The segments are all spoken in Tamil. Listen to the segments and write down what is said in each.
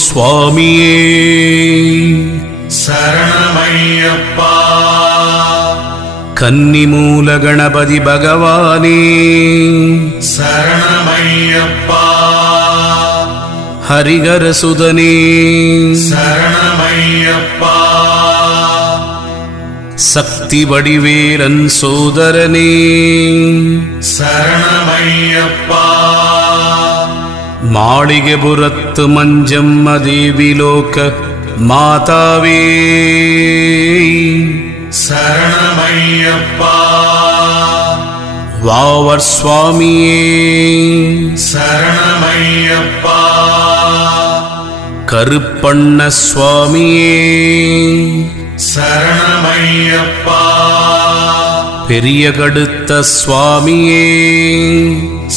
சுவாமியே சரணமையப்பா. கன்னிமூல கணபதி பகவானே சரணமையப்பா. ஹரிஹர சுதனே சரணமையப்பா. சக்தி வடிவேலன் சோதரனே சரணமையப்பா. மாளிகைபுரத்து மஞ்சம்ம தேவிலோக மாதாவே சரணமையப்பா. வாவர் சுவாமியே சரணமையப்பா. கருப்பண்ண சுவாமியே சரணமையப்பா. பெரிய கடுத்த சுவாமியே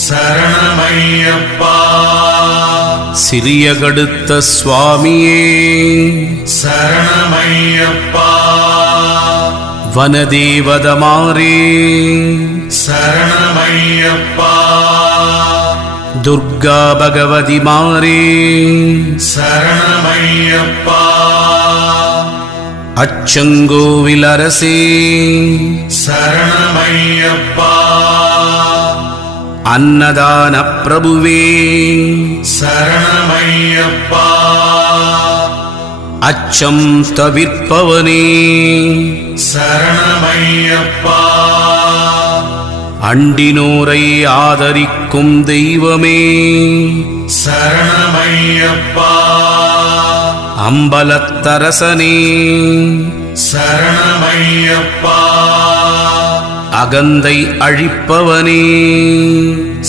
சரணமையப்பா. சிறிய கடுத்த சுவாமியே சரணமையப்பா. வனதேவதமாரே சரணமையப்பா. துர்கா பகவதி மாரே சரணமையப்பா. அச்சங்கோவில் அரசே சரணமையப்பா. அன்னதான பிரபுவே சரணமையப்பா. அச்சம் தவிர்ப்பவனே சரணமையப்பா. அண்டினோரை ஆதரிக்கும் தெய்வமே சரணமையப்பா. அம்பலத்தரசனே சரணமையப்பா. அகந்தை அழிப்பவனே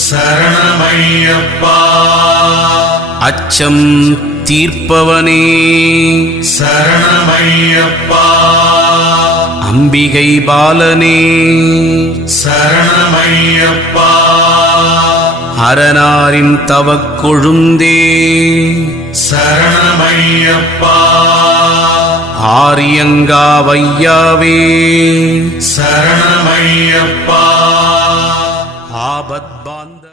சரணமையப்பா. அச்சம் தீர்ப்பவனே சரணமையப்பா. அம்பிகை பாலனே சரணமையப்பா. அரணாரின் தவக்கொழுந்தே சரணமையப்பா. ஆரியங்காவையாவே சரணமையப்பா. ஆபத் பாந்தவ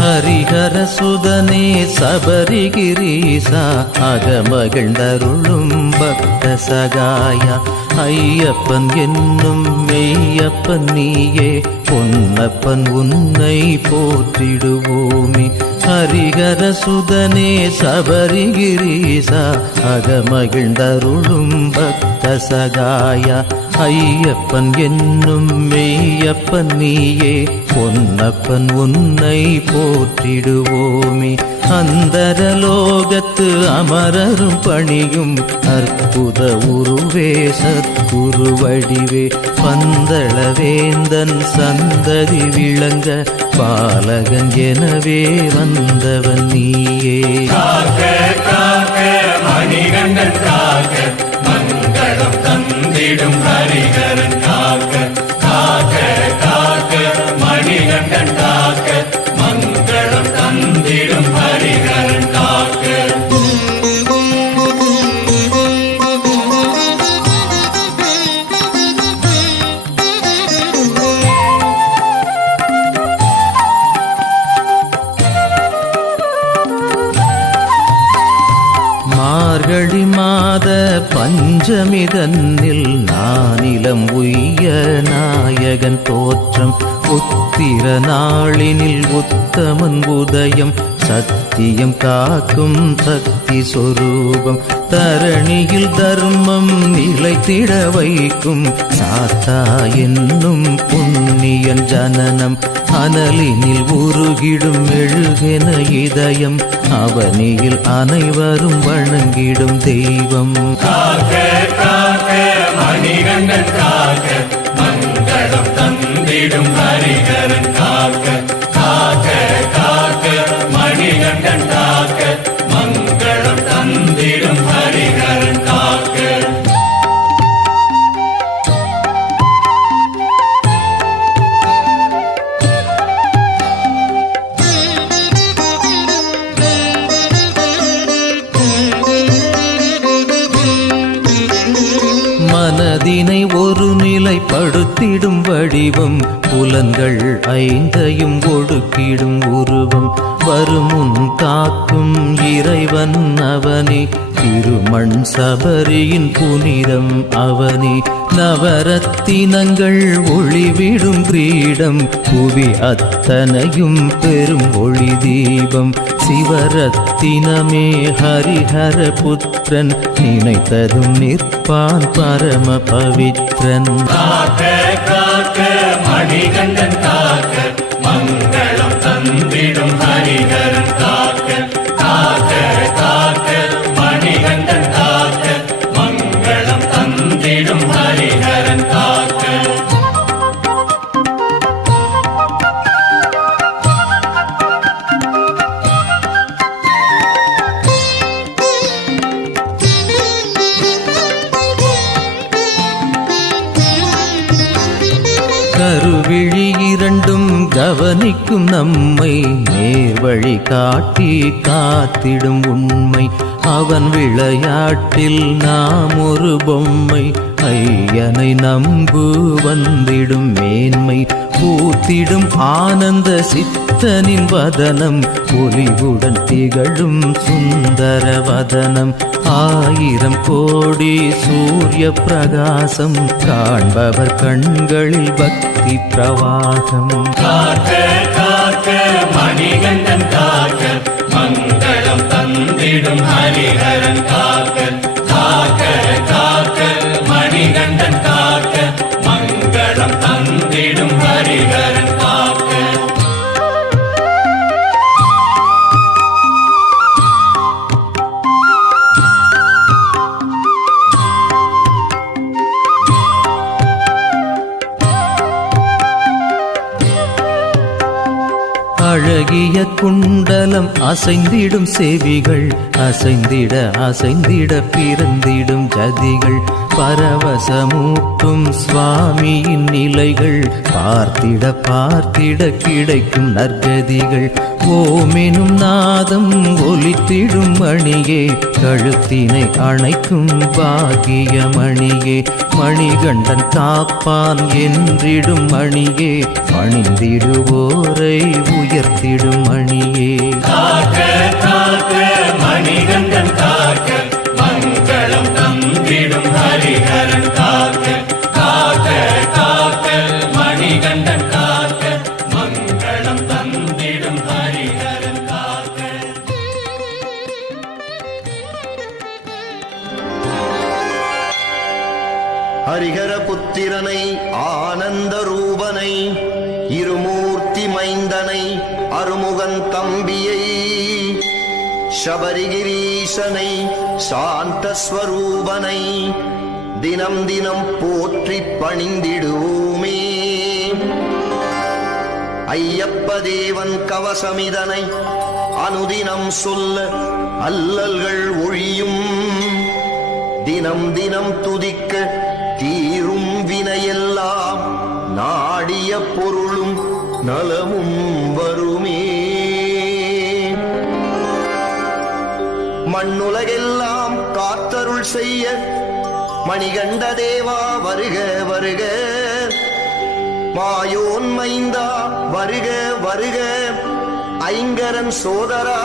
ஹரிஹர சுதனே சபரிகிரீசா அகமகிழ்ந்தருளும் பக்த சகாயா ஐயப்பன் என்னும் மெய்யப்பன் நீயே பொன்னப்பன் உன்னை போற்றிடுவோமே. ஹரிஹர சுதனே சபரிகிரீசா அகமகிழ்ந்தருளும் பக்த சகாயா ஐயப்பன் என்னும் மெய்யப்பன் நீயே பொன்னப்பன் உன்னை போற்றிடுவோமே. அந்தரலோகத்து அமரரும் பணியும் அற்புத உருவே சத்குரு வடிவே பந்தளவேந்தன் சந்ததி விளங்க பாலகன் எனவே வந்தவன் நீயே. காக்க காக்க மணிகண்டன் காக்க மங்களம் தந்திடும் ஹரிஹரன் காக்க. காக்க காக்க மணிகண்டன் காக்க மங்களம் தந்திடும் ஹரிஹரன் காக்க. மார்கழி மாத பஞ்சமிதன்னில் நானிலம் உய்ய நாயகன் தோற்றம் உத்திர நாளினில் உத்தமன் உதயம் சத்தியம் காக்கும் சக்தி சொரூபம் தரணியில் தர்மம் நிலைத்திட வைக்கும் சாத்தா என்னும் புண்ணியன் ஜனனம் அனலினில் உருகிடும் மெழுகென இதயம் அவனியில் அனைவரும் வணங்கிடும் தெய்வம். காக்க காக்க மணிகண்டன் காக்க மங்களம் தந்திடும் ஹரிஹரன் காக்க காக்க காக்க மணிகண்டன் காக்க மங்களம் தந்திடும் ஹரிஹரன் காக்க. மனதினை ஒரு நிலைப்படுத்திடும் வடிவம் புலன்கள் ஐந்தையும் ஒடுக்கிடும் உருவம் வருமுன் காக்கும் இறைவன் அவனே திருமண் சபரியின் புனிதம் அவனே நவரத்தினங்கள் ஒளிவிடும் கிரீடம் புவி அத்தனையும் பெரும் ஒளி தீபம் சிவரத்தினமே ஹரிஹர புத்திரன் நினைத்ததும் நிற்பான் பரம பவித்ரன் காக்க காக்க மணிகண்டன் காக்க மங்களம் தந்திடும் ஹரிஹரன் காக்க காக்க காக்க மணிகண்டன் காக்க மங்களம் தந்திடும் ஹரிஹரன் காக்க. கருவிழி இரண்டும் கவனிக்கும் நம்மை நேர்வழி காட்டி காத்திடும் உண்மை அவன் விளையாட்டில் நாம் ஒரு பொம்மை ஐயனை நம்பு வந்திடும் மேன்மை பூத்திடும் ஆனந்த சித்தனின் வதனம் ஒளிவுடன் திகழும் சுந்தர வதனம் ஆயிரம் கோடி சூரிய பிரகாசம் காண்பவர் கண்களில் பக்தி பிரவாகம் காக்க காக்க மணிகண்டன் காக்க மங்களம் தந்திடும் ஹரிஹரன் காக்க காக்க காக்க மணிகண்டன் காக்க மங்களம் தந்திடும் ஹரிஹரன் காக்க. அழகிய குண்டலம் அசைந்திடும் செவிகள் அசைந்திட அசைந்திட பிறந்திடும் ஜதிகள் பரவசமூட்டும் சுவாமியின் நிலைகள் பார்த்திட பார்த்திட கிடைக்கும் நற்கதிகள் ஓமெனும் நாதம் ஒலித்திடும் மணியே கழுத்தினை அணைக்கும் பாகிய மணியே மணிகண்டன் காப்பான் என்றிடும் மணியே பணிந்திடுவோரை உயர்த்திடும் மணியே காக்க காக்க மணிகண்டன் காக்க மங்களம் தந்திடும் ஹரிஹரன் காக்க காக்க காக்க மணிகண்டன் காக்க மங்களம் தந்திடும் ஹரிஹரன் காக்க. ஹரிஹர புத்திரனை ஆனந்த ரூபனை இருமூர்த்தி மைந்தனை அருமுகன் தம்பியை சபரிகிரீசனை சாந்தஸ்வரூபனை தினம் தினம் போற்றி பணிந்திடுவோமே ஐயப்ப தேவன் கவசமிதனை அனுதினம் சொல்ல அல்லல்கள் ஒழியும் தினம் தினம் துதிக்க தீரும் வினையெல்லாம் நாடிய பொருளும் நலமும் வருமே மண்ணுலகெல்லாம் காத்தருள் செய்ய மணிகண்ட தேவா வருக வருக மாயோன் மைந்தா வருக வருக ஐங்கரன் சோதரா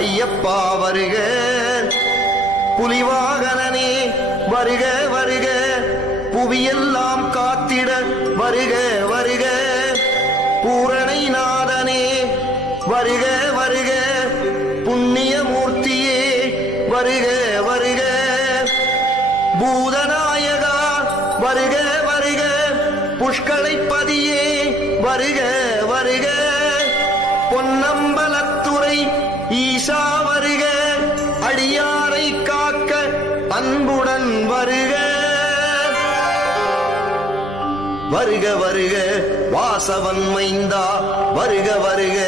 ஐயப்பா வருக புலிவாகனனே வருக வருக புவியெல்லாம் காத்திட வருக வருக பூரணை நாதனே வருக வருக புண்ணியமூர்த்தியே வருக வருக பூதநாயகா வருக வருக புஷ்களைப்பதியே வருக வருக பொன்னம்பலத்துறை ஈசா வருக அடியாரை காக்க அன்புடன் வருக வருக வருக வாசவன் மைந்தா வருக வருக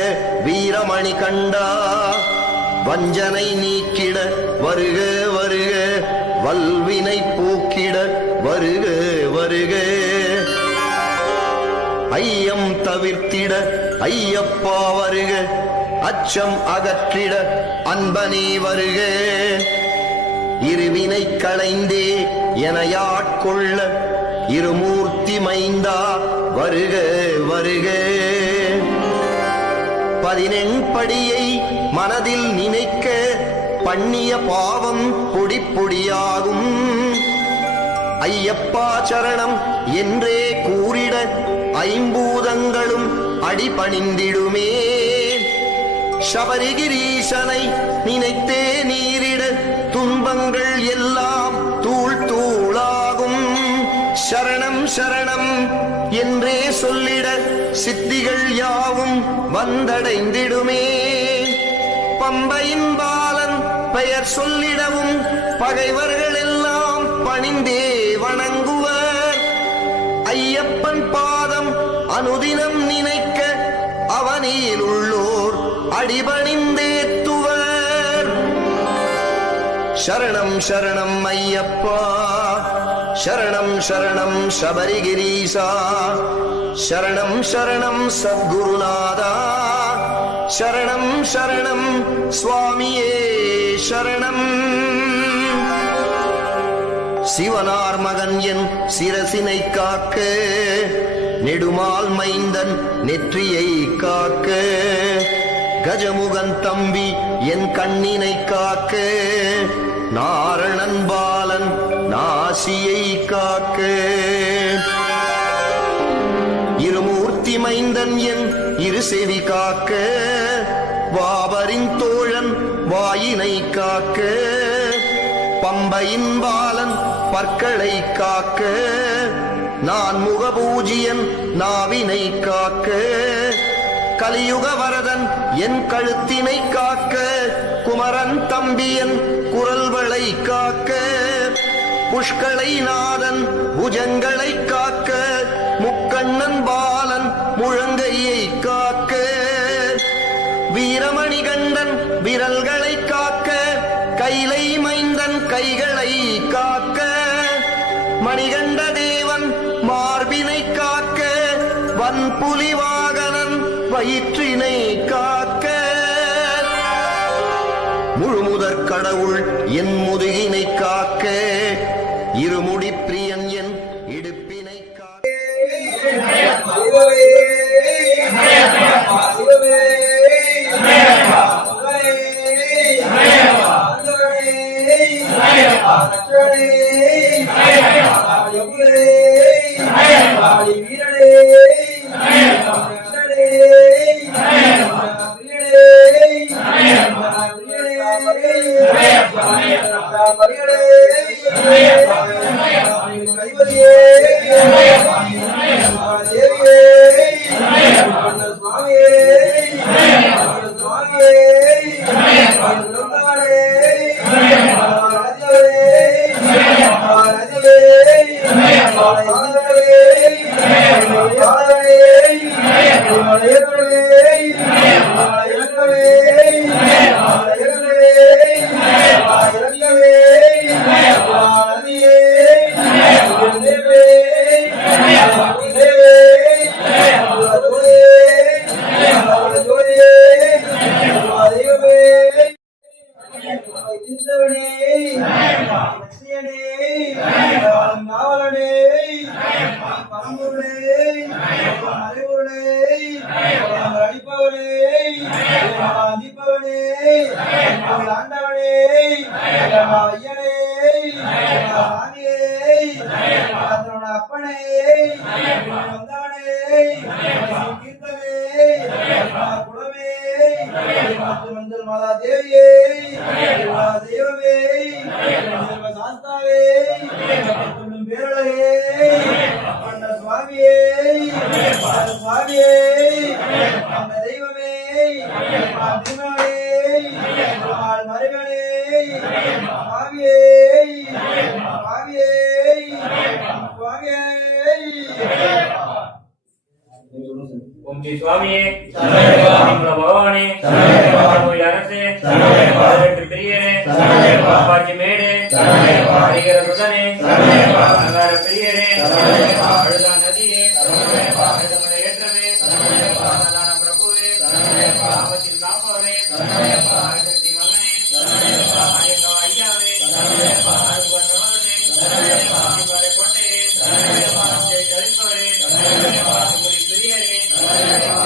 வீரமணி கண்டா வஞ்சனை நீக்கிட வருக வருக வல்வினை போக்கிட வருக வருக ஐயம் தவிர்த்திட ஐயப்பா வருக அச்சம் அகற்றிட அன்பனே வருக இருவினை களைந்தே எனையாட்கொள்ள இருமூர்த்தி மைந்தா வருக வருக 18 படியை மனதில் நினைக்க பண்ணிய பாவம் பொடி பொடியாகும் ஐயப்பா சரணம் என்றே கூறிட ஐம்பூதங்களும் அடிபணிந்திடுமே சபரிகிரீசனை நினைத்தே நீரிட துன்பங்கள் எல்லாம் தூள் தூளாகும் சரணம் சரணம் என்றே சொல்லிட சித்திகள் யாவும் வந்தடைந்திடுமே பம்பையின் பாலன் பெயர் சொல்லிடவும் பகைவர்கள் எல்லாம் பணிந்தே வணங்குவர் ஐயப்பன் பாதம் அனுதினம் நினைக்க அவனில் உள்ளோர் அடிபணிந்தேத்துவர் சரணம் சரணம் ஐயப்பா சரணம் சரணம் சபரிகிரீசா சரணம் சரணம் சத்குருநாதா சரணம் சரணம் சுவாமியே சரணம் சிவனார் மகன் என் சிரசினை காக்க நெடுமால் மைந்தன் நெற்றியை காக்க கஜமுகன் தம்பி என் கண்ணினை காக்க நாரணன் பாலன் நாசியை காக்க இருமூர்த்தி மைந்தன் என் இரு செவி காக்க வாபரின் தோழன் வாயினை காக்க பம்பையின் பாலன் பற்களை காக்க நான் முகபூஜியன் நாவினை காக்க கலியுக வரதன் என் கழுத்தினை காக்க குமரன் தம்பியன் குரல்வளை காக்க புஷ்களை நாதன் புஜங்களை காக்க முக்கண்ணன் பாலன் முழங்கையை காக்க வீரமணி கண்டன் விரல்களை காக்க கைலை மைந்தன் கைகளை காக்க மணிகண்ட தேவன் மார்பினை காக்க வன்புலி வாகனன் வயிற்றினை காக்க முழுமுதற் கடவுள் என் முதுகினை காக்க இருமுடி பிரியன் என் இடுப்பினை காக்க Swami ஓம் ஸ்ரீ சுவாமியே சரணமேவா. மங்கள பகவானே சரணமேவா. கோயில் அரசே சரணமேவா. பதினெட்டு பிரியனே சரணமேவா. பாப்பாச்சி மேடே சரணமேவா. ஹரிகர சுதனே சரணமேவா. அலங்கார பிரியனே சரணமேவா. அழுதா நதியே சரணமேவா. அழுதமலை ஏற்றமே சரணமேவா. அன்னதான பிரபுவே சரணமேவா. ஆபத்தில் காப்பவரே சரணமேவா. ஆதிசக்தி மகனே சரணமேவா. ஆயங்கா ஐயாவே சரணமேவா. ஆறுபா சகோதரனே சரணமேவா. ஆதிபாறை கோட்டையே சரணமேவா. ஜெய கழிப்பவரே சரணமேவா. முடி பிரியரே சரணமேவா.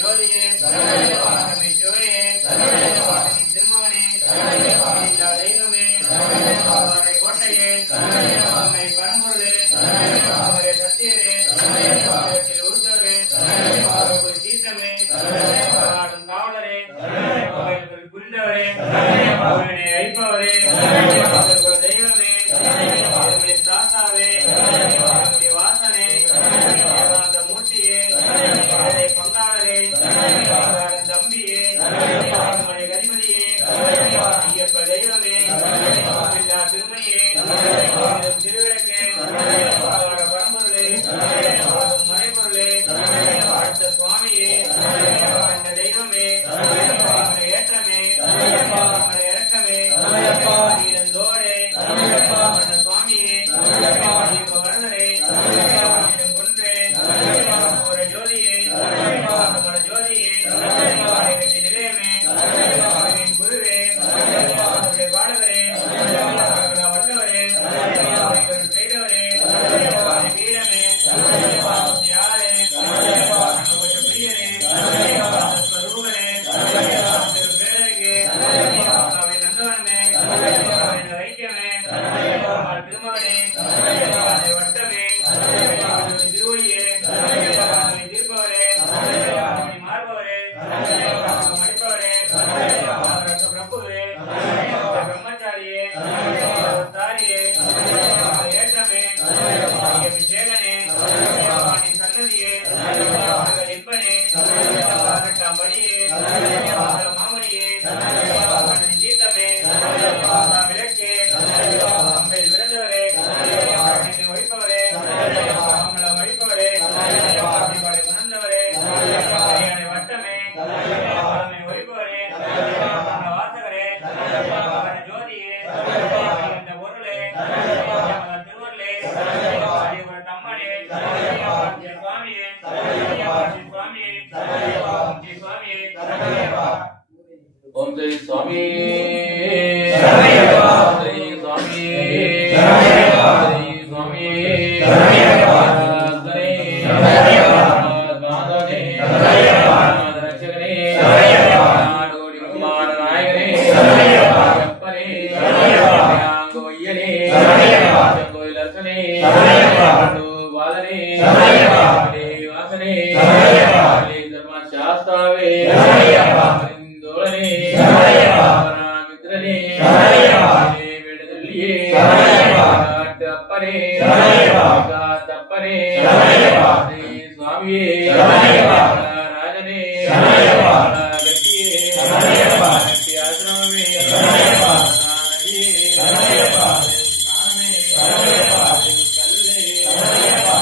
ஜோதியே சரணமேவா. சிவயே சரணமேவா. திருமகனே சரணமேவா. இல்லா தெய்வமே சரணமேவா. ஆறுபாறை கோட்டையே சரணமேவா. உண்மை பரம்பொருளே சரணமேவா. அவரே சத்தியரே சரணமேவா. உலகத்தில் உருத்தவரே சரணமேவா. ஒரு சீற்றமே சரணமேவா. ஆடும் காவலரே சரணமேவா. கோயில்கள் புரிந்தவரே சரணமேவா. அவனை அழிப்பவரே சரணமேவா. ஒரு தெய்வமே சரணமேவா. அவர்களின் தாத்தாவே சரணமேவா. அவருடைய வாசனே சரணமேவா. அந்த மூர்த்தியே சரணமேவா. அவரை பங்காளரே சரணமேவா. அவரின் தம்பியே சரணமேவா. அவருடைய கதிபதியே சரணமேவா. ஐயப்ப தெய்வமே சரணமேவா. எல்லா திருமணியே சரணமேவா. திருவிளக்கே சரணமேவா. அவரோட பரம்பொருளே சரணமேவா. அவரது மறைபொருளே சரணமேவா. அடுத்த சுவாமியே சரணமேவா. அந்த தெய்வமே சரணமேவா. அவரை ஏற்றமே சரணமேவா. அவரை இறக்கமே சரணமேவா. நீரந்தோரே சரணமேவா. அந்த சுவாமியே சரணமேவா. இப்ப வரதரே சரணமேவா. குன்றே சரணமேவா. ஒரு ஜோதியே சரணமேவா. நம்மளோட ஜோதியே சரணமேவா. அவரை நிலையமே சரணமேவா. அவரின் குருவே சரணமேவா. அவருடைய பாடகரே சரணமேவா. அவர்கள வல்லவரே சரணமேவா. அவர்கள் செய்தவரே சரணமேவா. அவருடைய வீரமே சரணமேவா. யாரே சரணமேவா. கொஞ்சம் பிரியரே சரணமேவா. ஸ்வரூபரே சரணமேவா. பேரகே சரணமேவா. அவை நந்தவனே சரணமேவா. அவரின் வைக்கமே சரணமேவா. அவள் திருமகனே சரணமேவா. அவரை வட்டமே சரணமேவா. அவருடைய திருவடியே சரணமேவா. அவரை தீர்ப்பவரே சரணமேவா. அவரை மாறுபவரே சரணமேவா. அவரை மடிப்பவரே சரணமேவா. அவரது பிரபுவே சரணமேவா. பிரம்மச்சாரியே சரணமேவா. தாரியே சரணமேவா. அவரை ஏற்றமே சரணமேவா. அபிஷேகனே சரணமேவா. அவனின் சன்னதியே சரணமேவா. அவர்கள் இன்பனே சரணமேவா. பதினெட்டாம் படியே சரணமேவா. அவர்கள் மாமணியே சரணமேவா. அவனின் தீர்த்தமே சரணமேவா. அவர்கள் விளக்கே சரணமேவா. அம்பில் பிறந்தவரே சரணமேவா. அவனை ஒழிப்பவரே சரணமேவா. அவங்களை மடிப்பவரே சரணமேவா. அப்படிப்படை உணர்ந்தவரே சரணமேவா. அரியணை வட்டமே சரணமேவா. அவனை ஒழிப்பவரே சரணமேவா. அவனை வாசகரே சரணமேவா. அவனை ஜோதியே சரணமேவா. இந்த பொருளே சரணமேவா. அவன் திருவருளே சரணமேவா. அறிவுற தம்மனே சரணமேவா. ஸ்ரீ சுவாமியே சரணமேவா. ஸ்ரீ சுவாமியே சரணமேவா. ஸ்ரீ சுவாமியே சரணமேவா. ஓம் ஸ்ரீ சுவாமி சரணமேவா. ஸ்ரீ சுவாமி சரணமேவா. ஸ்ரீ சுவாமி சரணமேவா. சரணமேவா. நாதனே சரணமேவா. ரட்சகனே சரணமேவா. நாடோடி குமார நாயகனே சரணமேவா. அப்பனே சரணமேவா. கோயிலே சரணமேவா. கோயிலரசனே சரணமேவா. பாலனே சரணமேவா. வாசனே சரணமேவா. தர்ம சாஸ்தாவே சரணமேவா. தோழனே சரணமேவா. மித்திரனே சரணமேவா. விடுதலியே சரணமேவா. அப்பனே சரணமேவா. தப்பனே சரணமேவா. சுவாமியே சரணமேவா. ராஜனே சரணமேவா. கட்டியே சரணமேவா. கட்டி ஆசிரமமே சரணமேவா. நானடியே சரணமேவா. நானமே சரணமேவா. கல்லே சரணமேவா.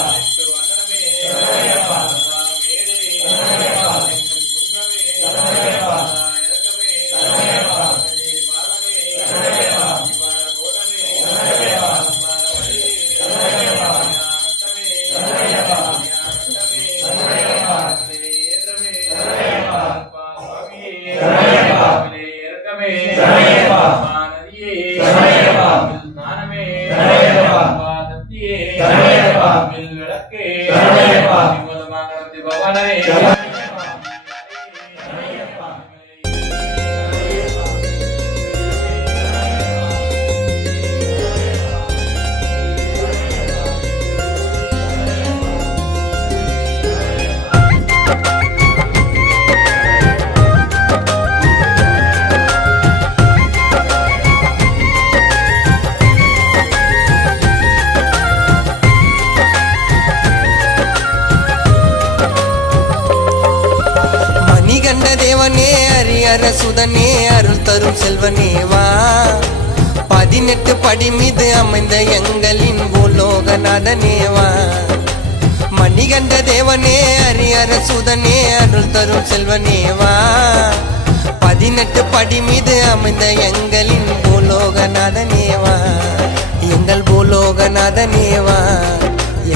வந்தனமே சரணமேவா. மேலே சரணமேவா. குன்றமே சரணமேவா. இறக்கமே சரணமேவா. பாலமே சரணமேவா. கோடமே சரணமேவா. வழி சரணமேவா. ரத்தமே சரணமேவா. ரத்தமே சரணமேவா. ஏற்றமே சரணமேவா. சுவாமியே சரணமேவா. இறக்கமே சரணமேவா. நதியே சரணமேவா. ஸ்நானமே சரணமேவா. சத்தியே சரணமேவா. விளக்கே சரணமேவா. விமலமாகரத்தி பவனே மணிகண்ட தேவனே ஹரிஹர சுதனே அருள் தரும் செல்வனேவா 18 படி மீது அமைந்த எங்களின் பூலோகநாதனேவா மணிகண்ட தேவனே ஹரிஹர சுதனே அருள் தரும் செல்வனேவா 18 படி மீது அமைந்த எங்களின் பூலோகநாதனேவா எங்கள் பூலோகநாதனேவா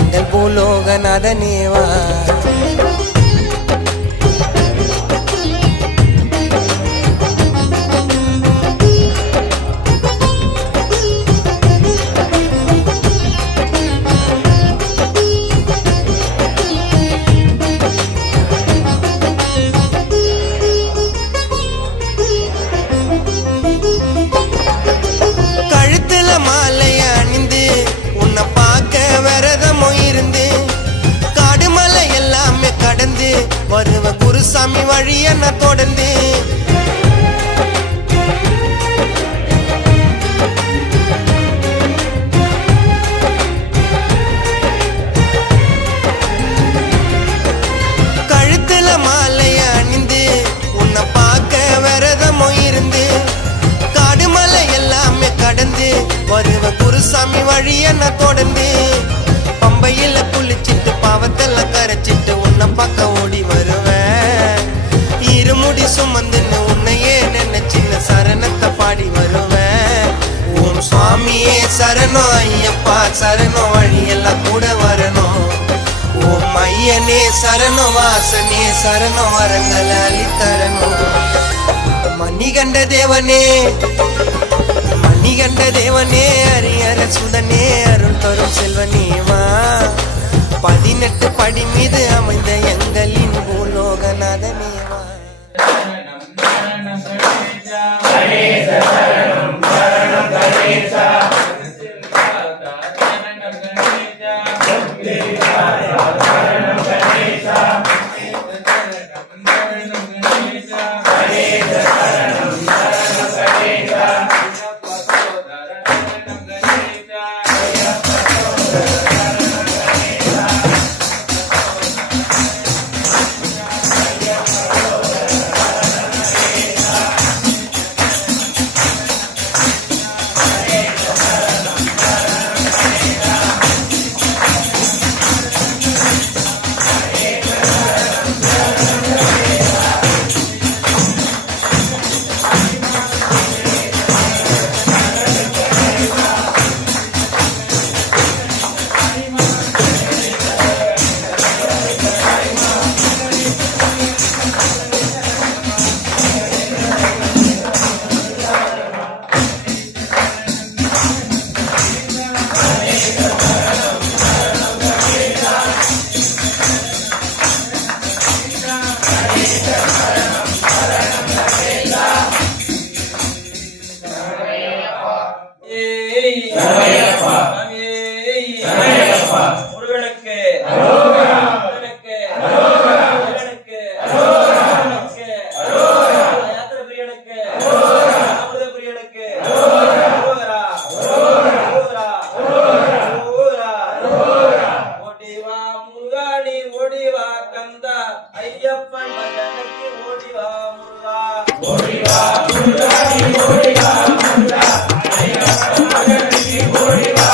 எங்கள் பூலோகநாதனேவா வருவ குருசாமி வழிய நான் தொடர்ந்து கழுத்துல மாலைய அணிந்து உன்னை பார்க்க விரதமோ இருந்து காடுமலை எல்லாமே கடந்து வருவ குருசாமி வழிய நான் தொடர்ந்து பம்பையில குளிச்சிட்டு பாவத்தெல்லாம் கரைச்சிட்டு உன்னை பார்க்க ஓடி வருவேன் இருமுடி சுமந்துன்னு உன்னையே நினைச்சின்னு சரணத்தை பாடி வருவேன் ஓம் சுவாமியே சரணம் ஐயப்பா சரணம் வழியெல்லாம் கூட வரணும் ஓம் ஐயனே சரணம் வாசனே சரணம் வரங்கள் அளித்தரணும் மணிகண்ட தேவனே மணிகண்ட தேவனே ஹரிஹர சுதனே அருள் தரும் செல்வனேவா 18 படி மீது அமைந்த எங்களின் பூலோகநாதனேவா ஓடிவா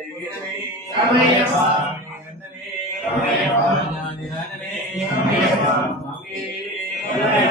தலை வீரமே சமயப்பா. கண்ணனே சமயப்பா. ஞானிநாதனே சமயப்பா. சுவாமியே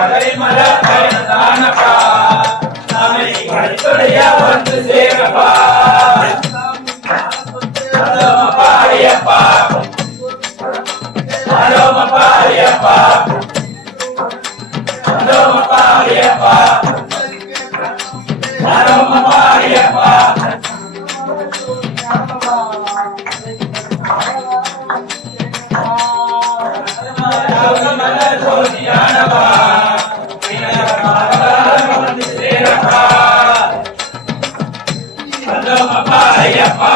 சபரிமலை பயணத்தானப்பா சாமி கருத்துடையா வந்து சேரப்பா அலோமப்பா ஐயப்பா அலோமப்பா ஐயப்பா அலோமப்பா ஐயப்பா அலோமப்பா ஐயப்பா ஜோதியானவா வந்து சேரப்பா அலோமப்பா ஐயப்பா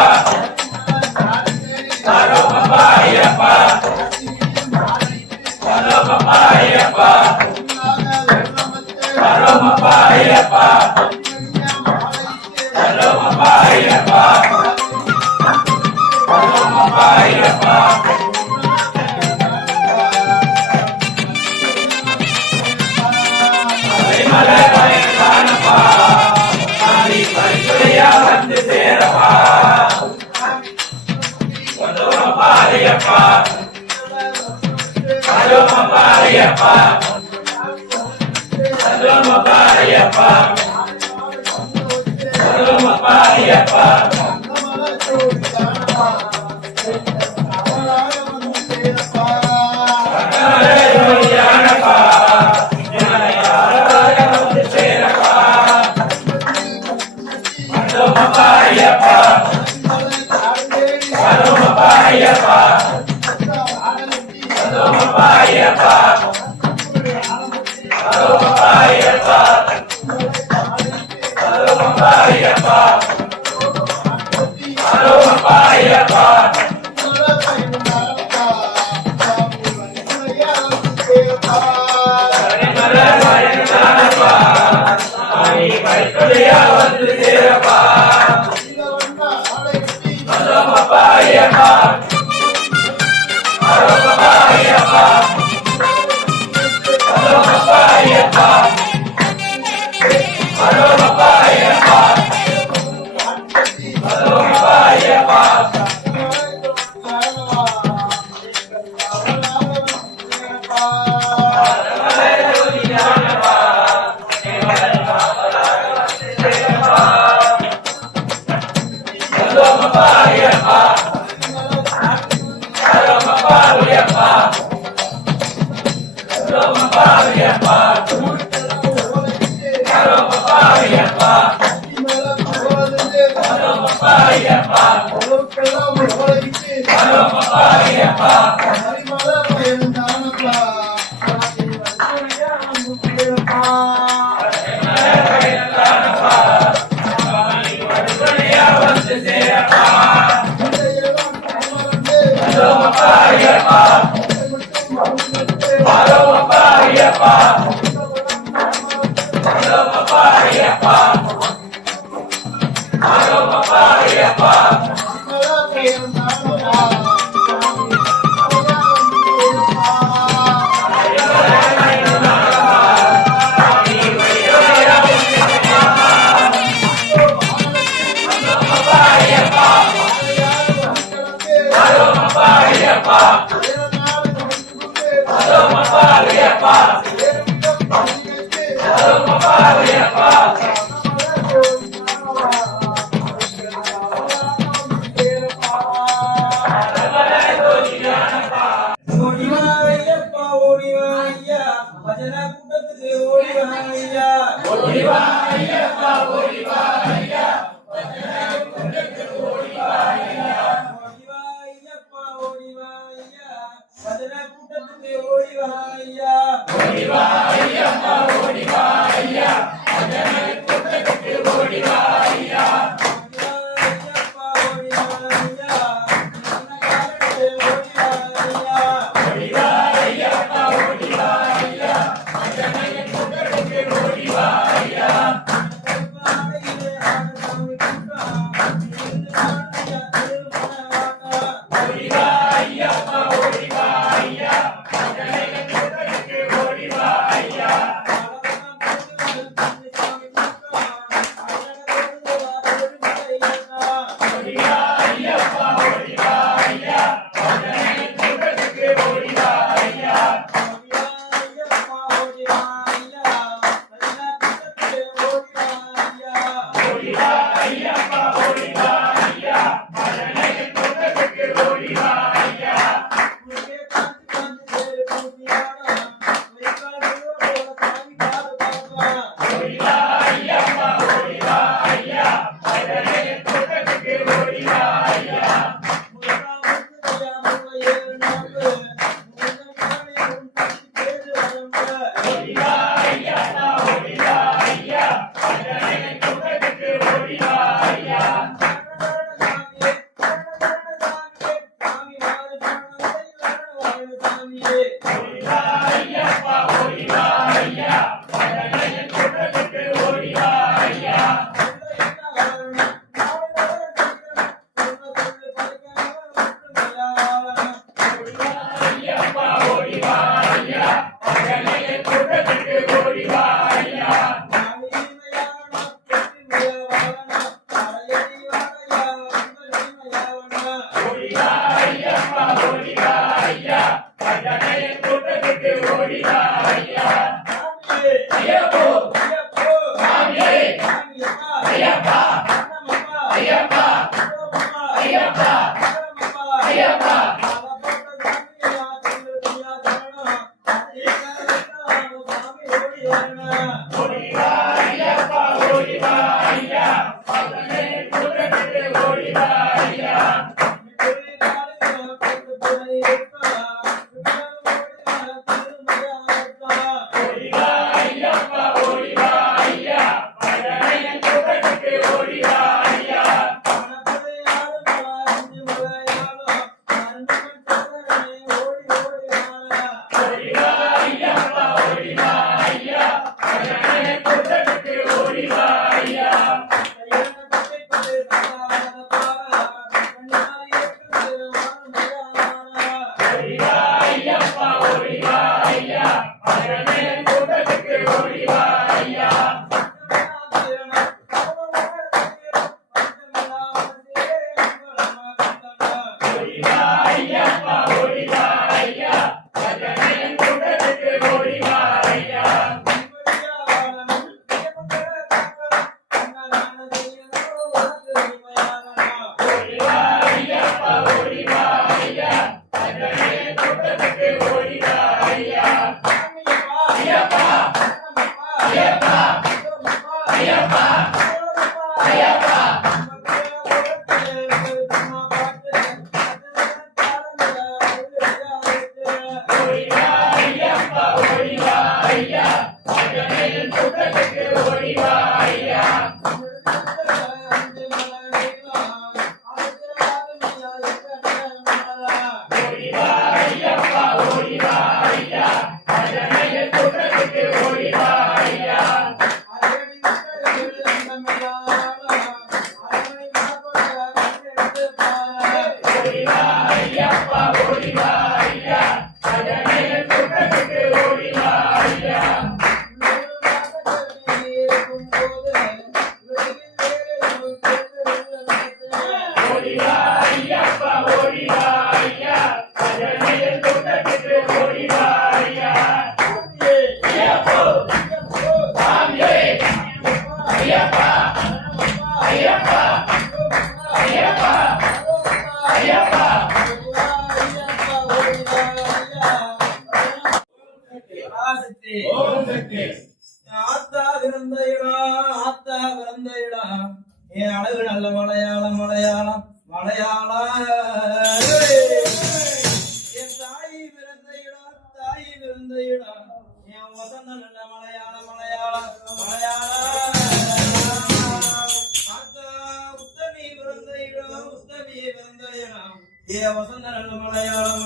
அலோமப்பா ஐயப்பா அலோமப்பா ஐயப்பா அலோமப்பா ஐயப்பா அலோமப்பா ஐயப்பா அலோமப்பா ஐயப்பா சபரிமலை பயணத்தானப்பா சாமி கருத்துடையா வந்து சேரப்பா அலோமப்பா ஐயப்பா அலோமப்பா ஐயப்பா அலோமப்பா ஐயப்பா அலோமப்பா ஐயப்பா ஜோதியானப்பா வந்து சேரப்பா அலோமப்பா ஐயப்பா அலோமப்பா ஐயப்பா அலோமப்பா ஐயப்பா அலோமப்பா ஐயப்பா அலோமப்பா ஐயப்பா அலோமப்பா ஐயப்பா சபரிமலை பயணத்தானப்பா சாமி கருத்துடையா வந்து சேரப்பா அலோமப்பா ஐயப்பா அலோமப்பா ஐயப்பா அலோமப்பா ஐயப்பா அலோமப்பா ஐயப்பா அலோமப்பா ஐயப்பா ஜோதியானப்பா அலோமப்பா ஐயப்பா அலோமப்பா ஐயப்பா அலோமப்பா ஐயப்பா அலோமப்பா ஐயப்பா அலோமப்பா ஐயப்பா அலோமப்பா ஐயப்பா பயணத்தானப்பா சாமி கருத்துடையா வந்து சேரப்பா அலோமப்பா ஐயப்பா அலோமப்பா ஐயப்பா அலோமப்பா ஐயப்பா அலோமப்பா ஐயப்பா அலோமப்பா ஐயப்பா அலோமப்பா ஐயப்பா அலோமப்பா ஐயப்பா ஜோதியானப்பா ஓடிவா ஐயப்பா ஓடிவா ஐயா பஜன கூட்டத்துக்கு ஓடிவா ஐயா ஓடிவா ஐயப்பா ஓடிவா ஐயா பஜனை கூட்டத்துக்கு ஓடிவா ஐயா ஓடிவா ஐயப்பா ஓடிவா ஐயா பஜன கூட்டத்துக்கு ஓடிவா ஐயா ஓடிவா ஐயப்பா ஓடிவா ஐயா பஜனை கூட்டத்துக்கு ஓடிவா ஐயா ஐயப்பா ஓடிவா ஐயா ஓடிவா ஐயா ஓடிவா ஐயப்பா ஓடிவா ஐயா பஜனை கூட்டத்துக்கு ஓடிவா ஐயா ஓடிவா ஐயப்பா ஓடிவா ஐயா பஜனை கூட்டத்துக்கு ஓடிவா ஐயா சாமியே ஓடிவா ஐயப்பா ஓடிவா ஐயா பஜனையின் கூட்டத்துக்கு ஓடிவா ஐயா ஐயப்பா ஓடிவா ஐயா பஜனையின் கூட்டத்துக்கு ஓடிவா ஐயா ஓடிவா ஐயப்பா ஓடிவா ஐயா பஜனையின் கூட்டத்துக்கு ஓடிவா ஐயா ஐயப்போ சாமியே ஐயப்பா ஐயப்பா ஐயப்பா ஐயப்பா ஓடிவா ஐயப்பா ஓடிவா ஐயா பஜனையின் கூட்டத்துக்கு ஓடிவா ஐயா ஓடிவா ஐயப்பா ஓடிவா ஐயா பஜனையின் கூட்டத்துக்கு ஓடிவா ஐயா ஓடிவா ஐயப்பா ஓடிவா ஐயா பஜனையின் கூட்டத்துக்கு ஓடிவா ஐயா ஓடிவா ஐயப்பா ஓடிவா ஐயா பஜனையின் கூட்டத்துக்கு ஓடிவா ஐயா ஓடிவா ஐயப்பா ஓடிவா ஐயா பஜனையின் கூட்டத்துக்கு ஓடிவா ஐயா ஓடிவா ஐயப்பா ஓடிவா ஐயா பஜனையின் கூட்டத்துக்கு ஓடிவா ஐயா ஐயப்பா ஐயப்பா ஐயப்பா ஐயப்பா ஓடிவா ஐயப்பா ஓடிவா ஐயா பஜனையின் கூட்டத்துக்கு ஓடிவா ஐயா ஓடிவா ஐயப்பா ஓடிவா ஐயா பஜனையின் கூட்டத்துக்கு ஓடிவா ஐயா ஓடிவா ஐயப்பா ஓடிவா ஐயா பஜனையின் கூட்டத்துக்கு ஓடிவா ஐயா ஓடிவா ஐயப்பா ஓடிவா ஐயா பஜனையின் கூட்டத்துக்கு ஓடிவா ஐயா ஐயப்போ சாமியே ஐயப்பா ஐயப்பா ஐயப்பா ஐயப்பா ஓம் சக்தி ஆத்தா பிறந்த இடம் என் அழகு நல்ல மலையாளம் என் தாயி பிறந்த இடம் என் வசந்த நல்ல மலையாளம் ஆத்தா உத்தமி பிறந்த இடம் என் வசந்த நல்ல மலையாளம்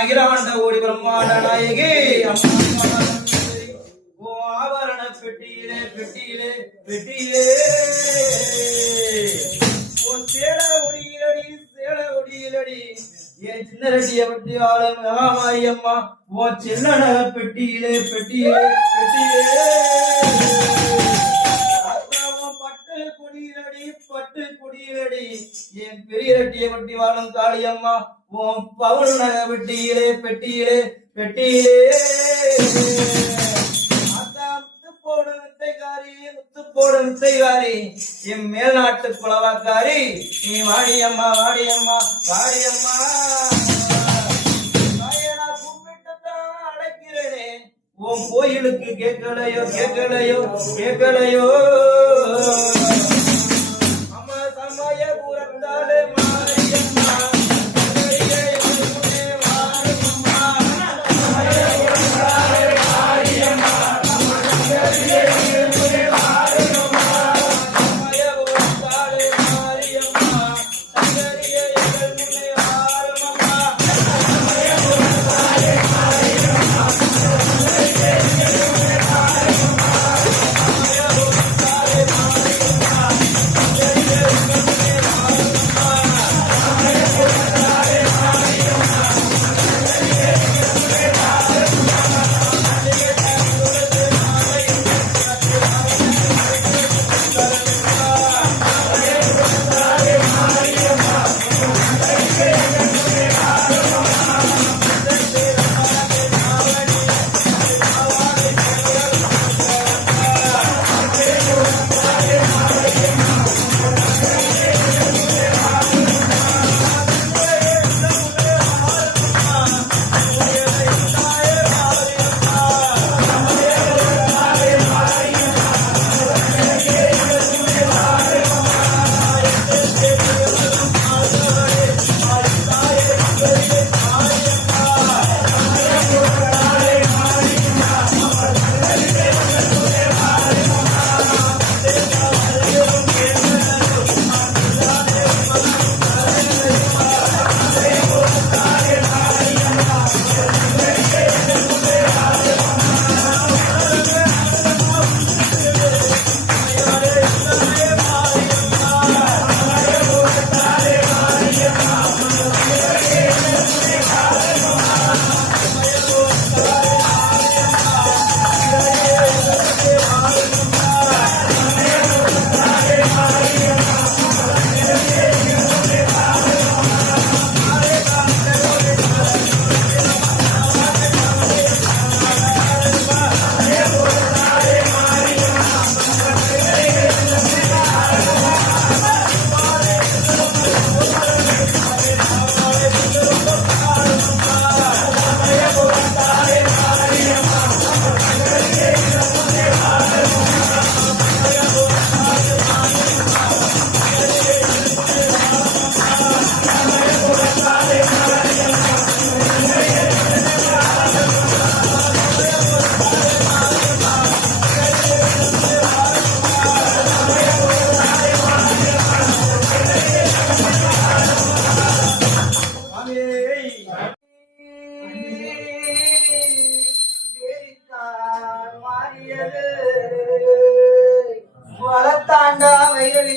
அகிலாண்ட ஓடி பிரம்மாண்ட நாயகி ஓ ஆபரண பெட்டியிலே ஓ சேல ஒடியிலடி என் சின்ன ரெட்டிய பட்டி ஆளும் மகாமாரி அம்மா ஓ சின்னன பெட்டியிலே பட்டு கொடியிலடி என் பெரிய ரெட்டிய பட்டி வாழும் காளியம்மா உன் பவுன் நக பெட்டியிலே முத்து போடு வித்தைகாரி என் மேல்நாட்டு குளவாக்காரி நீ வாடியம்மா கூப்பிட்டுத்தான் அடைக்கிறேனே உன் கோயிலுக்கு கேட்கலையோ அம்மா சமயபுரத்தாலே மாரியம்மா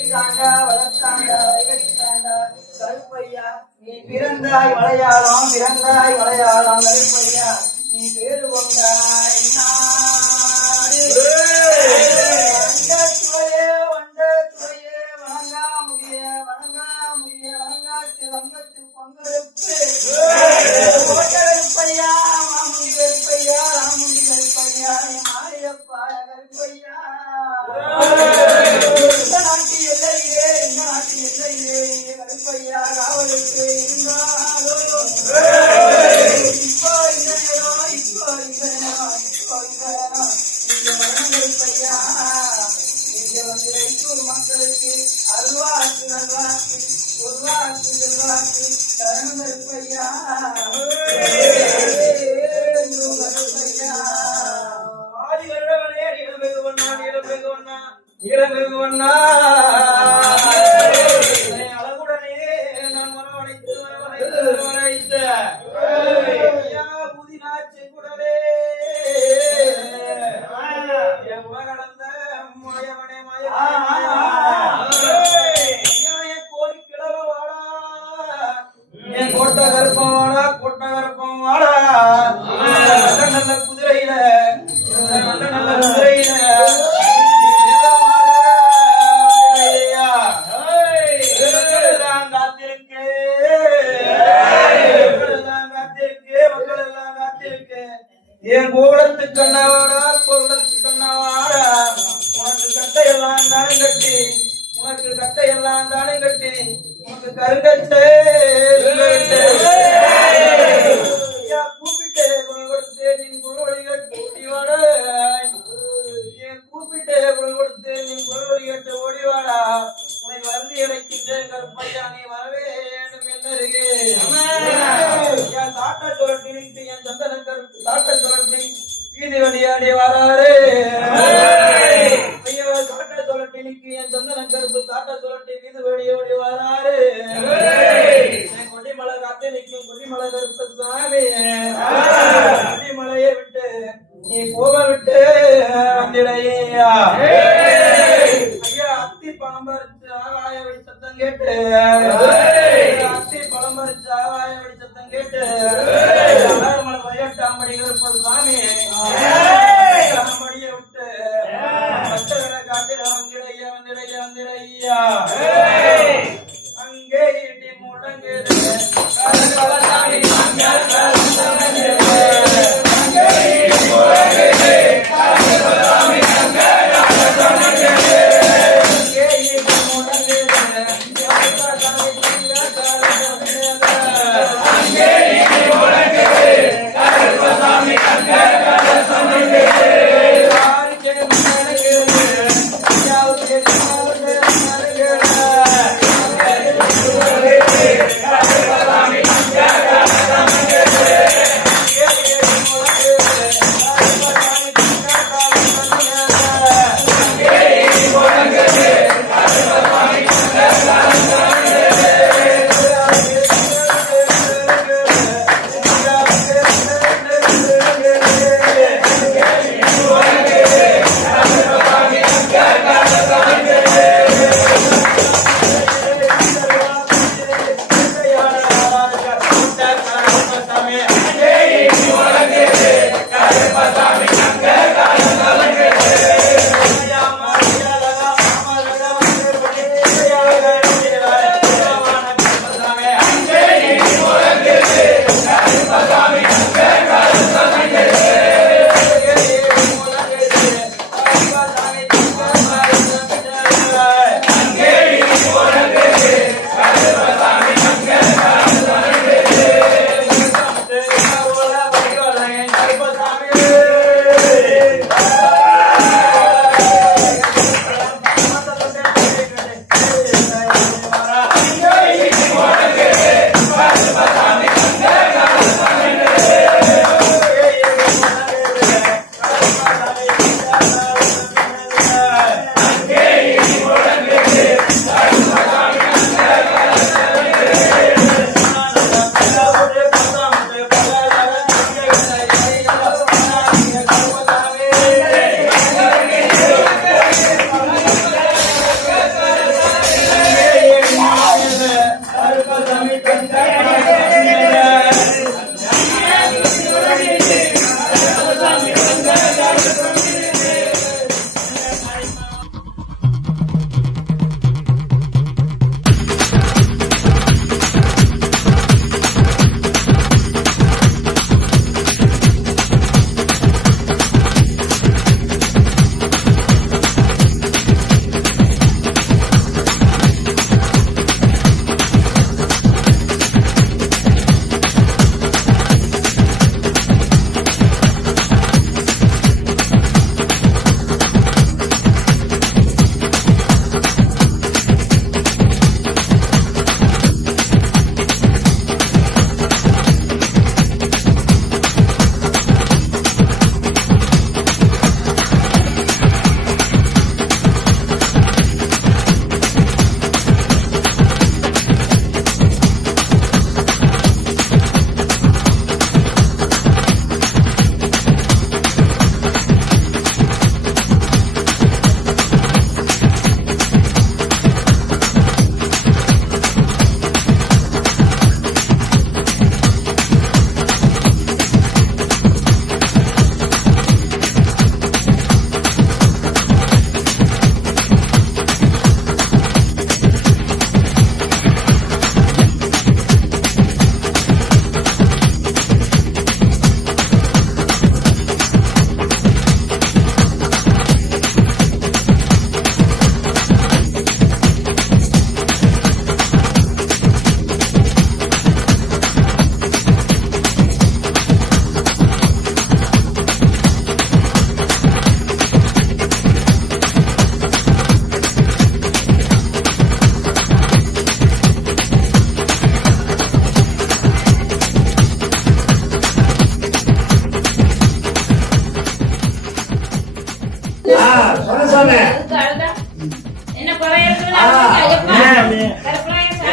வைத்தாண்டா வளர்த்தாண்டா வைகடித்தாண்டா கருப்பையா நீ பிறந்தாய் வளையாளம் கருப்பையா நீ பேரு கொண்டாய் வண்டத்துறையே வணங்காமுகிய வணங்காட்டு வங்கத்து பொங்கலுக்கு கருப்பையா மாமுடி கருப்பையா ராமுடி கருப்பையா நீ மாரியப்பா கருப்பையா இந்த நாட்டு எல்லையிலே கருப்பையா காவலுக்கு இருந்தாலோ இப்போ இந்த நேரம் கருப்பையா நீங்க வந்து வைத்தூர் மக்களுக்கு அருள்வாக்கு நல்வாக்கு சொல்வாக்கு செல்வாக்கு தரணும் கருப்பையா கருப்பையா ஆதி வருடவனே நீலமெகுவண்ணா அழகுடனே நான் வரவழைத்து புதினா செங்குடலே என் உலகளந்த மாயவனே கோரி கிளவ வாடா என் கோட்டை கருப்பம் வாடா நல்ல குதிரையில என் கோலத்து கண்ணாவாடா கோலத்து கண்ணாவாடா உனக்கு கட்டையெல்லாம் தானே கட்டி உனக்கு கருங்கட்டே கூப்பிட்டே குரல் கொடுத்து நீ குரல்வழிகட்டு ஓடிவாடா கூப்பிட்டே குரல் கொடுத்து நீ குரல்வழிகட்டு ஓடிவாடா உன்னை வருந்தி இழைக்கின்றேன் கருப்பையா நீ வரவே வேண்டும் என்னருகே என் தாட்ட சுரட்டி என் சந்தன கருப்பு தாட்ட சுரட்டி வீதி வழியாடி வராரு தாட்ட சுரட்டி என் சந்தன கருப்பு தாட்ட சுரட்டி வீதி வழியோடி வராரு கொல்லிமலை காத்து நிற்கும் கொல்லிமலை கருப்பு சாமி கொல்லிமலையை விட்டு நீ போக விட்டு வந்திடையா ஐயா அத்தி பழம் பறிச்சு ஆகாய வழி சத்தம் கேட்டு அத்தி பழம் பறிச்சு ஆகாய வழி சத்தம் கேட்டு மலை 18ஆம் படி கருப்பது சாமி மடியை விட்டு பச்சை காட்டிட வந்திடையா அங்கே இடி முழங்குது சாமி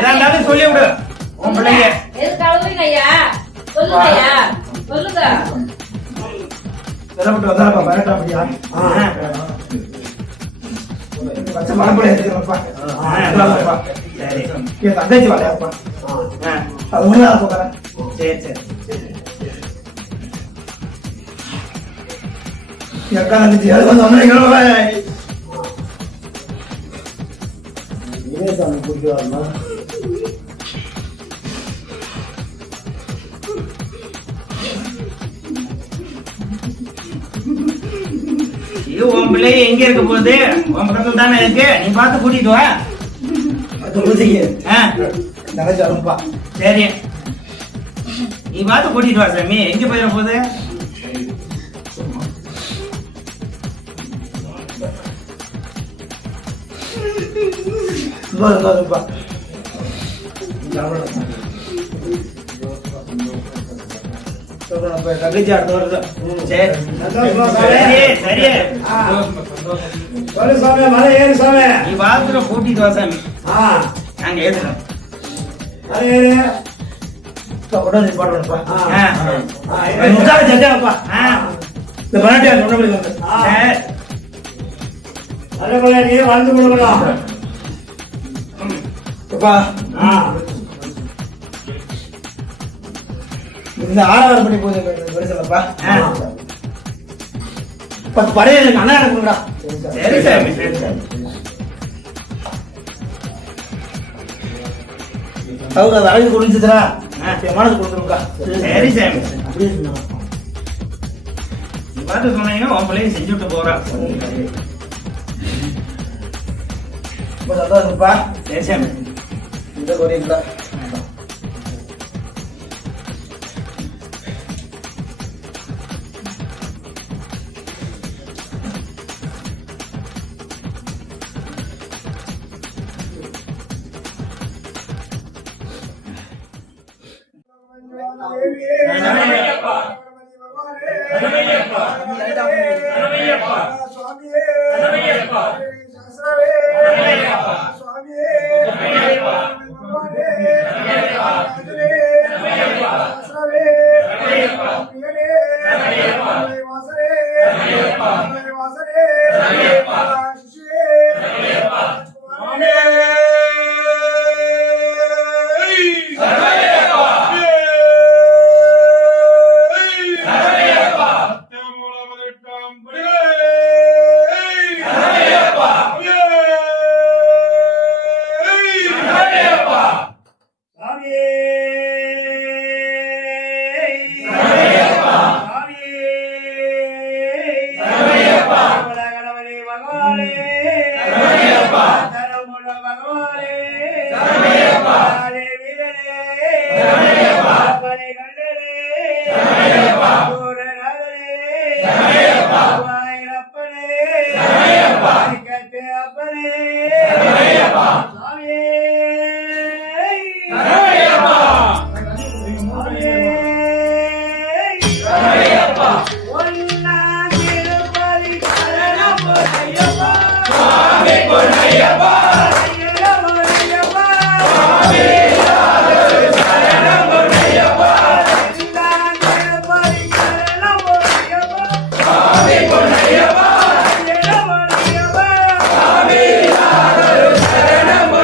எதா இருந்தாலும் சொல்லி விடு உன் பிள்ளைங்க. எதுக்கு அழுகுறீங்க ஐயா? சொல்லுங்க ஐயா, சொல்லுங்க. சொல்லப்பட்டு வந்தாப்பா பரட்டா அப்படியா? பச்சை மரப்பட எடுத்துக்கிறப்பா. சரி என் தங்கச்சி வாழையாப்பா. ஆ, அது ஒண்ணுதான் போகிறேன். சரி சரி என் அக்கா தங்கச்சி அது வந்து வந்தீங்களா? விவேசாமி குடிக்க வரணும். இது உன் பிள்ளை எங்க இருக்க போகுது? உன் பக்கத்துல தானே இருக்கு, நீ பார்த்து கூட்டிட்டு வா. அது ஊதிக்கு ஆ, தங்கச்சி வரும்பா. சரி நீ பார்த்து கூட்டிட்டு வா சாமி. எங்க போயிட போகுது? வரும்பா. தங்கச்சி அடுத்த வருது. சரி சரி சரி சொல்லு சாமி, மலை ஏறு சாமி. நீ பார்த்து கூட்டிட்டு வா சாமி. நாங்க ஏத்துறோம். மலை ஏறு. உடனே பாடுறப்பா. ஆ, ஜட்ஜாப்பா. ஆ, இந்த பரட்டியா சொன்னபடி வந்து. சரி. அதே போல நீ வாழ்ந்து கொள்ளலாம். அப்பா, இந்த ஆறாவது படி போகுது பெருசலப்பா. 10 பழைய எனக்கு அண்ணா இருக்குங்கடா. சரி சாமி சரி சாமி. அவங்க அதை அழகு குடிச்சுதுரா. என் மனது கொடுத்துருக்கா. சரி சாமி. அப்படியே சொன்னாங்க. நீ பார்த்து சொன்னீங்கன்னா உன் பிள்ளைய செஞ்சுட்டு போறான். ரொம்ப சந்தோஷம்ப்பா. சரி சாமி. இந்த கோரிங்களா? சரணமையப்பா. சரணமையப்பா. சரணமையப்பா. சுவாமியே சரணமையப்பா. சரணமே. சரணமையப்பா. சுவாமியே சரணமையப்பா. பகவானே. சரணமையப்பா. ராஜனே. சரணமையப்பா. சரணமே. சரணமையப்பா. பிரியனே. சரணமையப்பா. வாசனே. சரணமையப்பா. வாசனே. சரணமையப்பா. சிசுவே. சரணமையப்பா. ராஜகுமாரனே. சரணமையப்பா. சரணமையப்பா. சரணமையப்பா. சரணமையப்பா. சாமியே. சரணமையப்பா. சாமியே. சரணமையப்பா. கணவனே பகவானே. சரணமையப்பா. தரமுள்ள பகவானே. சரணமையப்பா. ஆரே வீரனே. சரணமையப்பா. அப்பனே கண்டனே. சரணமையப்பா. சூரநாதனே. சரணமையப்பா. வாயிலப்பனே. சரணமையப்பா. கட்டே அப்பனே. சரணமையப்பா. சாமியே. சரணமையப்பா. சாமியே. சரணமையப்பா. ஒன்னாம் திருப்பதி சரணம் ஐயப்பா. சுவாமி பொன்னையப்பா. சரணம் ஐயப்பா. சரணம் பொன்னையப்பா. ஒன்னாம் திருப்பதி சரணம் ஐயப்பா. சுவாமி பொன்னையப்பா. சரணம் ஐயப்பா. சுவாமி சரணம்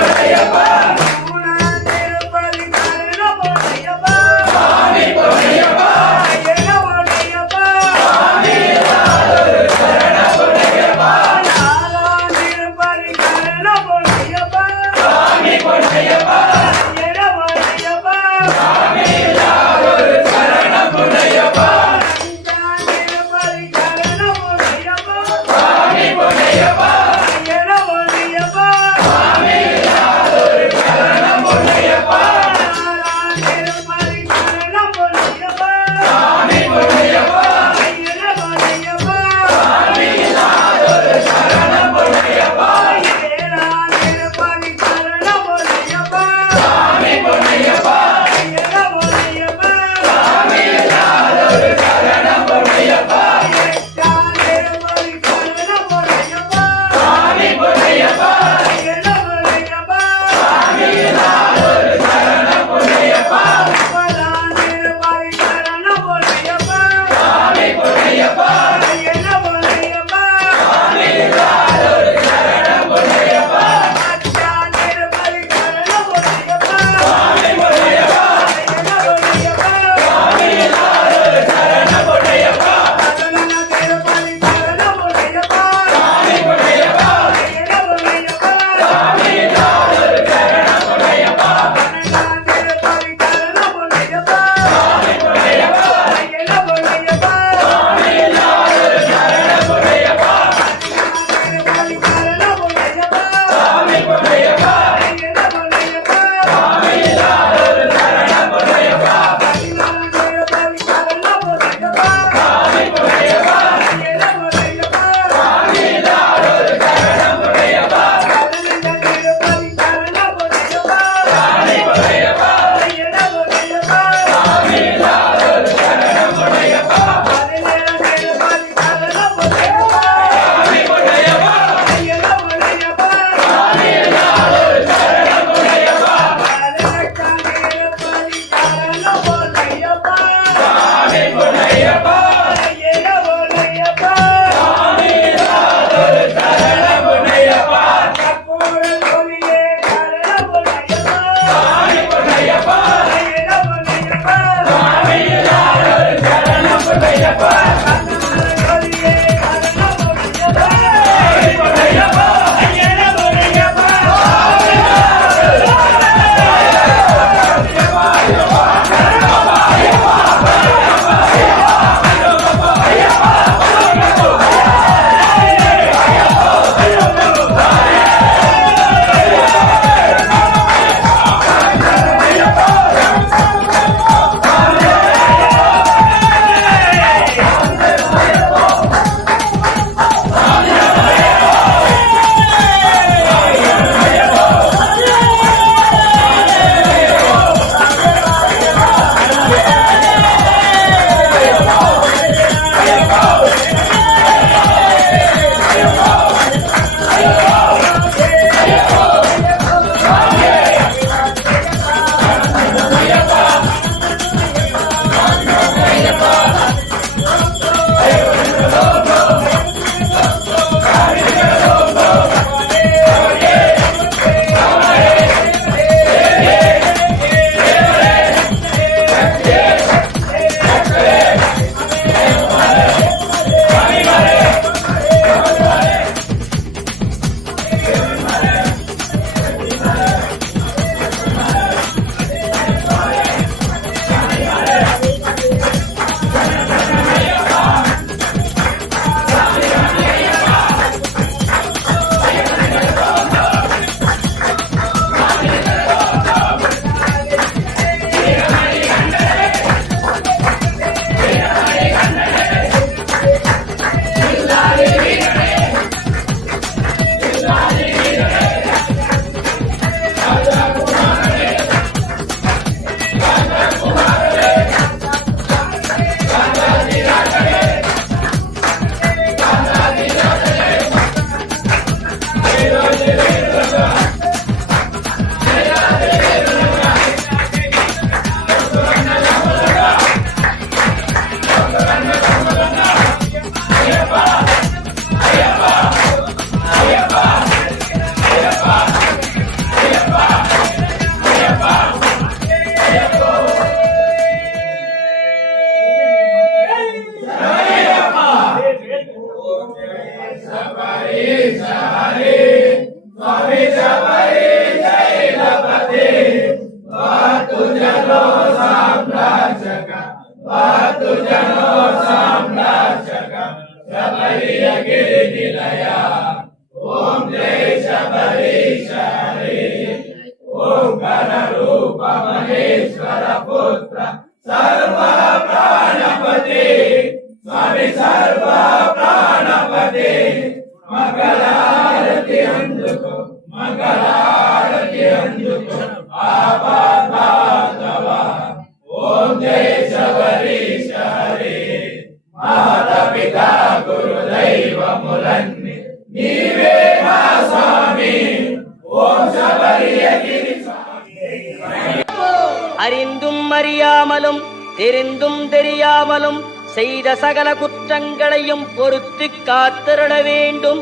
அறிந்தும் அறியாமலும் தெரிந்தும் தெரியாமலும் செய்த சகல குற்றங்களையும் பொறுத்து காத்திருட வேண்டும்.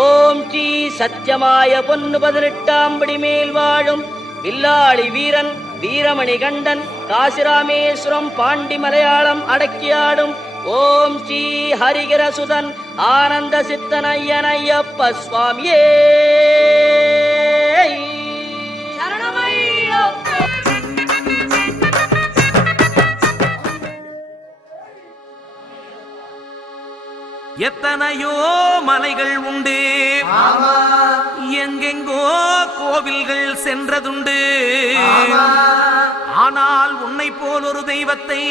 ஓம் ஸ்ரீ சத்தியமாய பொன்னு 18ஆம் படி மேல் வாழும் வில்லாளி வீரன் வீரமணி கண்டன் காசிராமேஸ்வரம் பாண்டி மலையாளம் அடக்கியாடும் ஓம் ஸ்ரீ ஹரிகரசுதன் ஆனந்த சித்தனையனையப்ப சுவாமியே எத்தனையோ மலைகள் உண்டு, எங்கெங்கோ கோவில்கள் சென்றதுண்டு. ஆனால் உன்னை போல் ஒரு தெய்வத்தை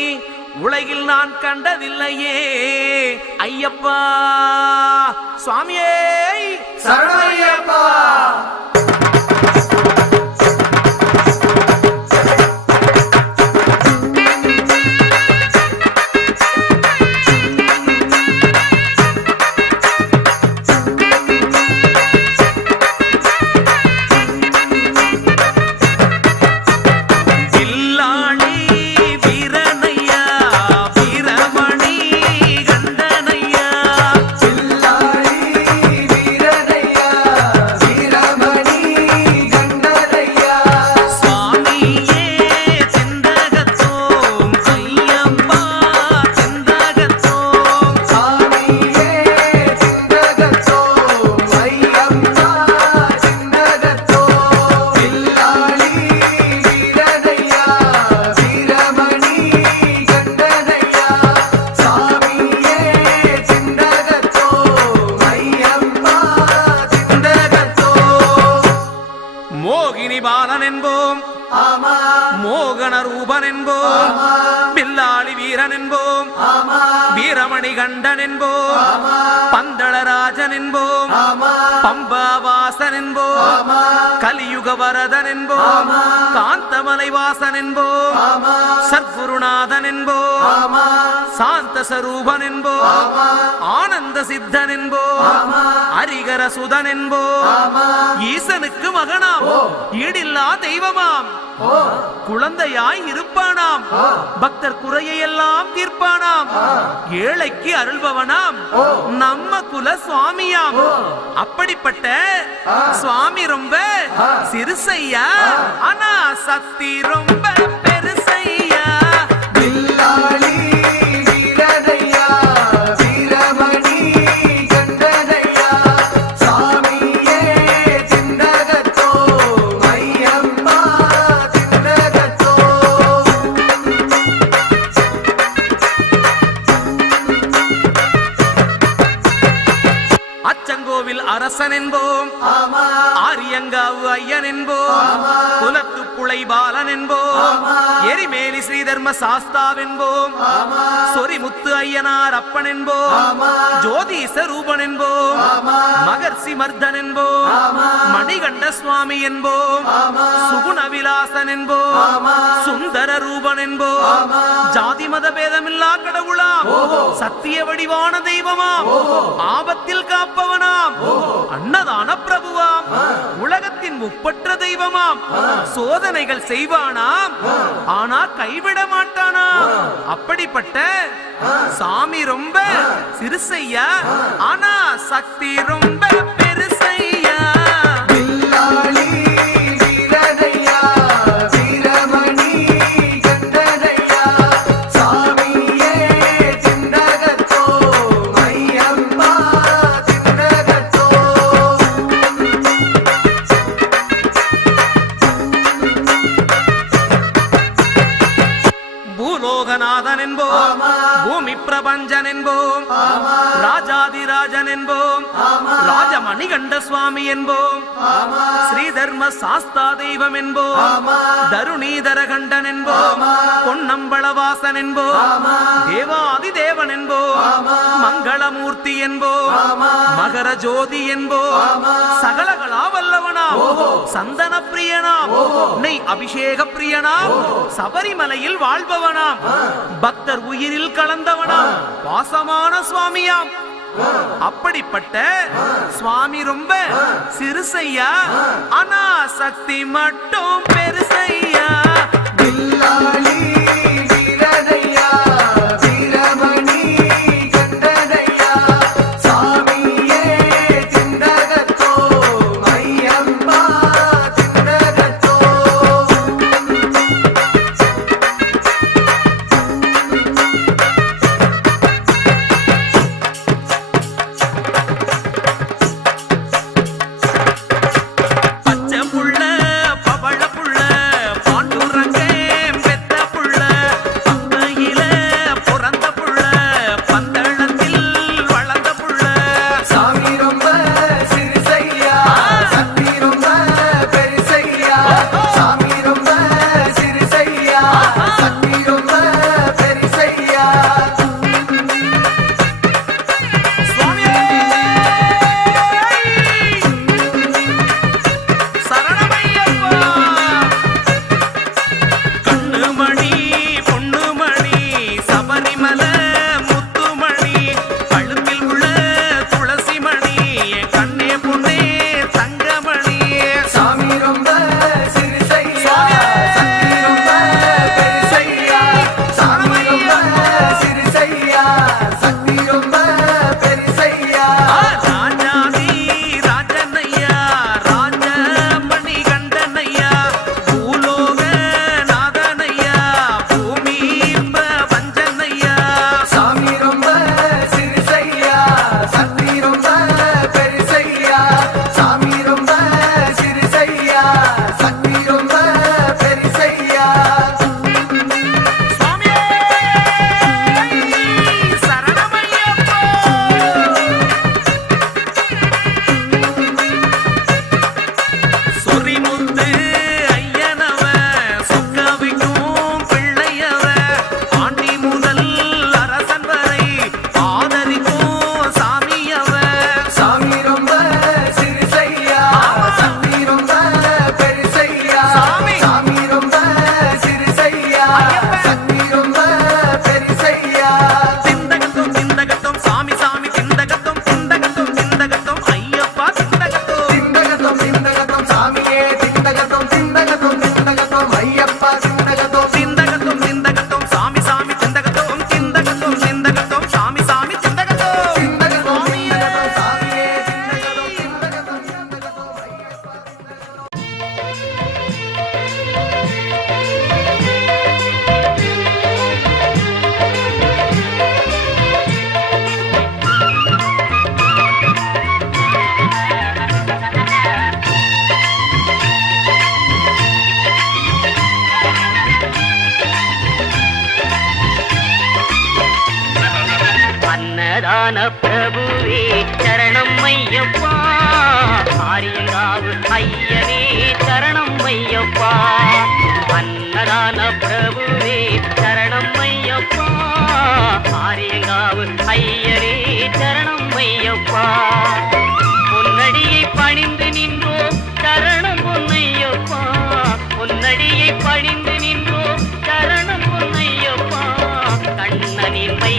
உலகில் நான் கண்டதில்லையே ஐயப்பா சுவாமியே சரணமையப்பா. பாலன் என்போம், மோகன ரூபன் என்போம், வில்லாளி வீரன் என்போம், வீரமணி கண்டன் என்போம், பந்தளராஜன் என்போம், பம்பாவாசன் என்போம், கலியுக வரதன் என்போம், காந்தமலை வாசன் என்போம், சத்குருநாதன் என்போம், சாந்த சரூபன் என்போம், ஆனந்த சித்தன் என்போம், ஹரிகர சுதன் என்போம், ஈசனுக்கு மகனாம், ஈடில்லா தெய்வமாம், குழந்தையாய் இருப்பானாம், பக்தர் குறையை எல்லாம் தீர்ப்பானாம், ஏழைக்கு அருள்பவனாம், நம்ம குல சுவாமியாம். அப்படிப்பட்ட சுவாமி ரொம்ப சிறுசையா, ஆனா சக்தி ரொம்ப பெருசையா. வில்லாளி வீரனையா வீரமணி கண்டனையா சாமியே சிந்தகத்தோ ஐயப்பா சிந்தகத்தோ. அச்சங்கோவில் அரசன் என்போம், ஆரியங்காவு ஐயன் என்போம், குலத்து புளை பாலன் என்போம், எரிமேலி ஸ்ரீதர்ம சாஸ்தாவென்போம், சொரிமுத்து ஐயனார் அப்பன் என்போம், ஜோதிச ரூபன் என்போம், மகர்ஷி மர்தன் என்போம், மணிகண்ட சுவாமி என்போம், சுகுணவிலாசன் என்போம், சுந்தர ரூபன் என்போம், ஜாதி மத பேதமில்லா கடவுளாம், சத்திய வடிவான தெய்வமாம், ஆபத்தில் காப்பவனாம், அன்னதான பிரபுவாம், உலகத்தின் முப்பற்ற தெய்வமாம், சோதனைகள் செய்வானாம், ஆனா கைவிட மாட்டானாம். அப்படிப்பட்ட சாமி ரொம்ப சிறுசையா, ஆனா சக்தி ரொம்ப பெருசையா. வில்லாளி வீரனையா வீரமணி கண்டனையா சாமியே சிந்தகத்தோ ஐயப்பா சிந்தகத்தோ. பூலோகநாதன் என்போம், பூமி பிரபஞ்சன் என்போம், ராஜாதிராஜன் என்போம், ராஜமணிகண்ட சுவாமி என்போம், ஸ்ரீதர்ம சாஸ்தா தெய்வம் என்போம், தருணீதர கண்டன் என்போம், பொன்னம்பளவாசன் என்போம், தேவாதி தேவன் என்போம், மங்களமூர்த்தி என்போம், மகர ஜோதி என்போம், சகலகலா வல்லவனாம், சந்தன பிரியனாம், நெய் அபிஷேக பிரியனாம், சபரிமலையில் வாழ்பவனாம், பக்தர் உயிரில் கலந்தவனாம், பாசமான சுவாமியாம், அப்படிப்பட்ட சுவாமி ரொம்ப சிறுசையா, ஆனா சக்தி மட்டும் பெருசையா. அன்னதான பிரபுவே சரணம் ஐயப்பா, ஆரியங்காவு ஐயனே சரணம் ஐயப்பா. அன்னதான பிரபுவே சரணம் ஐயப்பா, ஆரியங்காவு ஐயனே சரணம் ஐயப்பா. பொன்னடியை பணிந்து நின்றோம் சரணம் பொன்னையப்பா, பொன்னடியை பணிந்து நின்றோம் சரணம் பொன்னையப்பா. கண்ணனின் மை